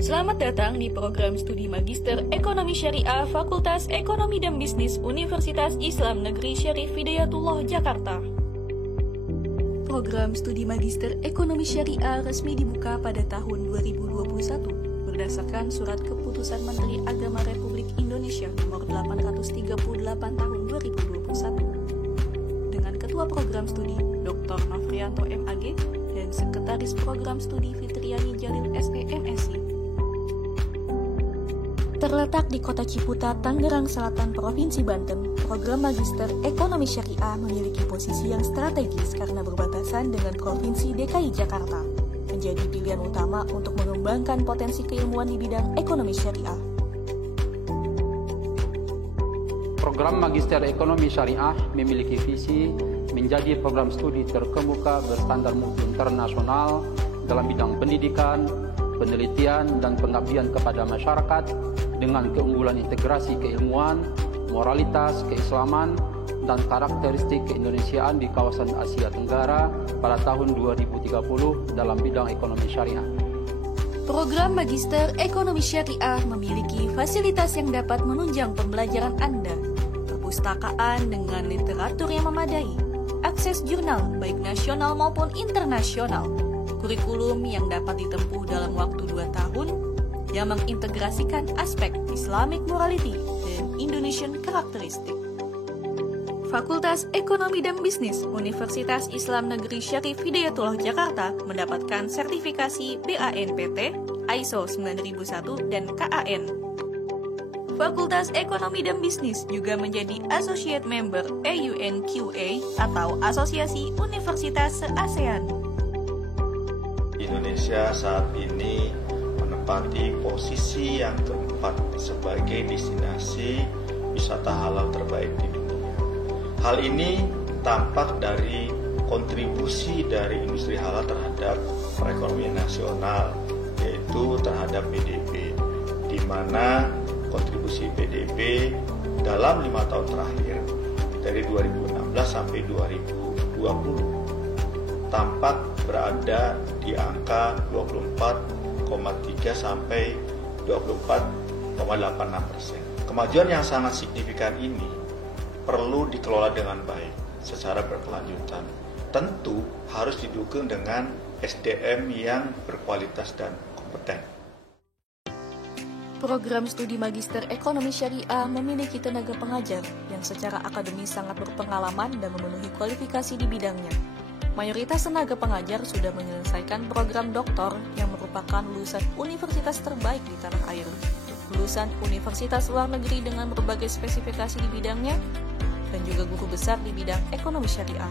Selamat datang di program studi Magister Ekonomi Syariah Fakultas Ekonomi dan Bisnis Universitas Islam Negeri Syarif Hidayatullah Jakarta. Program studi Magister Ekonomi Syariah resmi dibuka pada tahun 2021 berdasarkan Surat Keputusan Menteri Agama Republik Indonesia Nomor 838 Tahun 2021 dengan Ketua Program Studi Dr. Nofrianto MAG dan Sekretaris Program Studi Fitriani Jalil SEMSI. Terletak di Kota Ciputat, Tangerang Selatan, Provinsi Banten, program Magister Ekonomi Syariah memiliki posisi yang strategis karena berbatasan dengan Provinsi DKI Jakarta, menjadi pilihan utama untuk mengembangkan potensi keilmuan di bidang ekonomi syariah. Program Magister Ekonomi Syariah memiliki visi menjadi program studi terkemuka berstandar mutu internasional dalam bidang pendidikan, penelitian, dan pengabdian kepada masyarakat dengan keunggulan integrasi keilmuan, moralitas, keislaman, dan karakteristik keindonesiaan di kawasan Asia Tenggara pada tahun 2030 dalam bidang ekonomi syariah. Program Magister Ekonomi Syariah memiliki fasilitas yang dapat menunjang pembelajaran Anda, perpustakaan dengan literatur yang memadai, akses jurnal baik nasional maupun internasional, kurikulum yang dapat ditempuh dalam waktu 2 tahun, yang mengintegrasikan aspek Islamic morality dan Indonesian characteristic. Fakultas Ekonomi dan Bisnis Universitas Islam Negeri Syarif Hidayatullah Jakarta mendapatkan sertifikasi BANPT, ISO 9001, dan KAN. Fakultas Ekonomi dan Bisnis juga menjadi Associate Member AUNQA atau Asosiasi Universitas Se-ASEAN. Indonesia saat ini menempati posisi yang keempat sebagai destinasi wisata halal terbaik di dunia. Hal ini tampak dari kontribusi dari industri halal terhadap perekonomian nasional, yaitu terhadap PDB, di mana kontribusi PDB dalam 5 tahun terakhir dari 2016 sampai 2020 tampak berada di angka 24,3 sampai 24,86%. Kemajuan yang sangat signifikan ini perlu dikelola dengan baik secara berkelanjutan. Tentu harus didukung dengan SDM yang berkualitas dan kompeten. Program studi Magister Ekonomi Syariah memiliki tenaga pengajar yang secara akademis sangat berpengalaman dan memenuhi kualifikasi di bidangnya. Mayoritas tenaga pengajar sudah menyelesaikan program doktor yang merupakan lulusan universitas terbaik di tanah air, lulusan universitas luar negeri dengan berbagai spesifikasi di bidangnya, dan juga guru besar di bidang ekonomi syariah.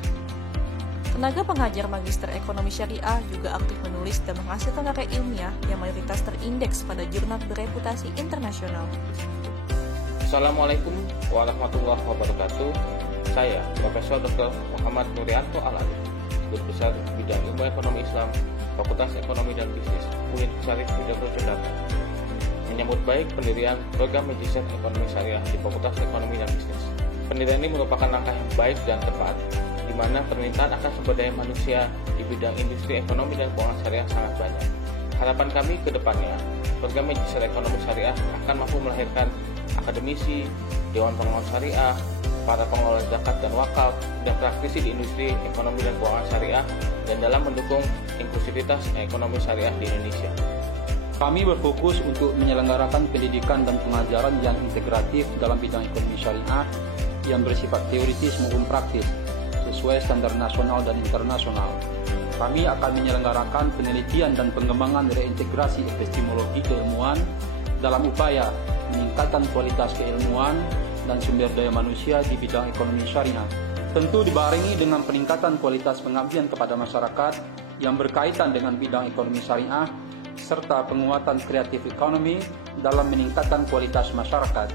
Tenaga pengajar Magister Ekonomi Syariah juga aktif menulis dan menghasilkan karya ilmiah yang mayoritas terindeks pada jurnal bereputasi internasional. Assalamualaikum warahmatullahi wabarakatuh. Saya Profesor Dr. Muhammad Nurianto Alali, Guru Besar Bidang Ilmu Ekonomi Islam, Fakultas Ekonomi dan Bisnis UIN Syarif Hidayatullah Jakarta, menyambut baik pendirian program Magister Ekonomi Syariah di Fakultas Ekonomi dan Bisnis. Pendirian ini merupakan langkah yang baik dan tepat, di mana permintaan akan sumber daya manusia di bidang industri ekonomi dan keuangan syariah sangat banyak. Harapan kami ke depannya, program Magister Ekonomi Syariah akan mampu melahirkan akademisi, Dewan Pengawas Syariah, para pengelola zakat dan wakaf, dan praktisi di industri ekonomi dan keuangan syariah, dan dalam mendukung inklusivitas ekonomi syariah di Indonesia. Kami berfokus untuk menyelenggarakan pendidikan dan pengajaran yang integratif dalam bidang ekonomi syariah yang bersifat teoritis maupun praktis, sesuai standar nasional dan internasional. Kami akan menyelenggarakan penelitian dan pengembangan reintegrasi epistemologi keilmuan dalam upaya meningkatkan kualitas keilmuan dan sumber daya manusia di bidang ekonomi syariah. Tentu dibarengi dengan peningkatan kualitas pengabdian kepada masyarakat yang berkaitan dengan bidang ekonomi syariah, serta penguatan kreatif ekonomi dalam meningkatkan kualitas masyarakat.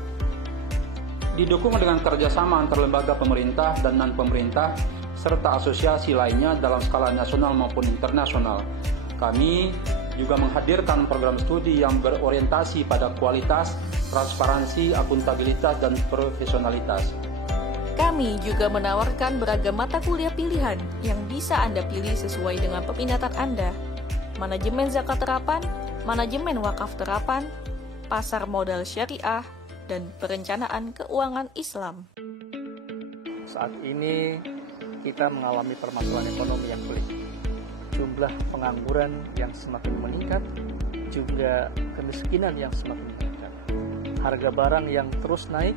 Didukung dengan kerjasama antar lembaga pemerintah dan non-pemerintah, serta asosiasi lainnya dalam skala nasional maupun internasional. Kami juga menghadirkan program studi yang berorientasi pada kualitas, transparansi, akuntabilitas, dan profesionalitas. Kami juga menawarkan beragam mata kuliah pilihan yang bisa Anda pilih sesuai dengan peminatan Anda. Manajemen zakat terapan, manajemen wakaf terapan, pasar modal syariah, dan perencanaan keuangan Islam. Saat ini kita mengalami permasalahan ekonomi yang pelik. Jumlah pengangguran yang semakin meningkat, juga kemiskinan yang semakin meningkat. Harga barang yang terus naik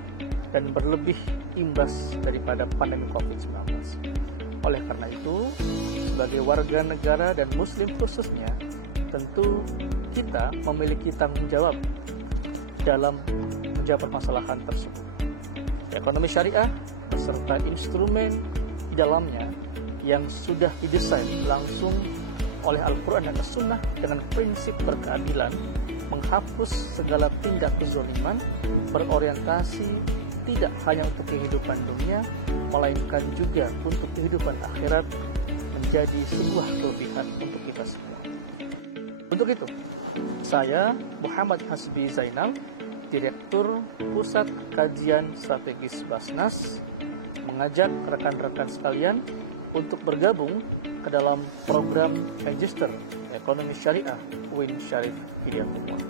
dan berlebih imbas daripada pandemi COVID-19. Oleh karena itu, sebagai warga negara dan muslim khususnya, tentu kita memiliki tanggung jawab dalam menjawab permasalahan tersebut. Ekonomi syariah beserta instrumen di dalamnya yang sudah didesain langsung oleh Al-Quran dan As-Sunnah dengan prinsip berkeadilan, menghapus segala tindak kezaliman, berorientasi tidak hanya untuk kehidupan dunia, melainkan juga untuk kehidupan akhirat, menjadi sebuah kelebihan untuk kita semua. Untuk itu, saya Muhammad Hasbi Zainal, Direktur Pusat Kajian Strategis Basnas, mengajak rekan-rekan sekalian untuk bergabung ke dalam program Magister Ekonomi Syariah UIN Syarif Hidayatullah.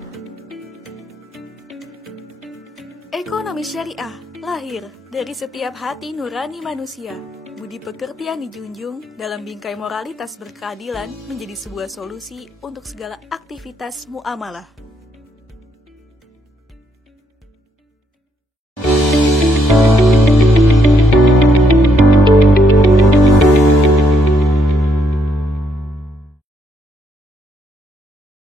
Ekonomi syariah lahir dari setiap hati nurani manusia. Budi pekerti yang dijunjung dalam bingkai moralitas berkeadilan menjadi sebuah solusi untuk segala aktivitas muamalah.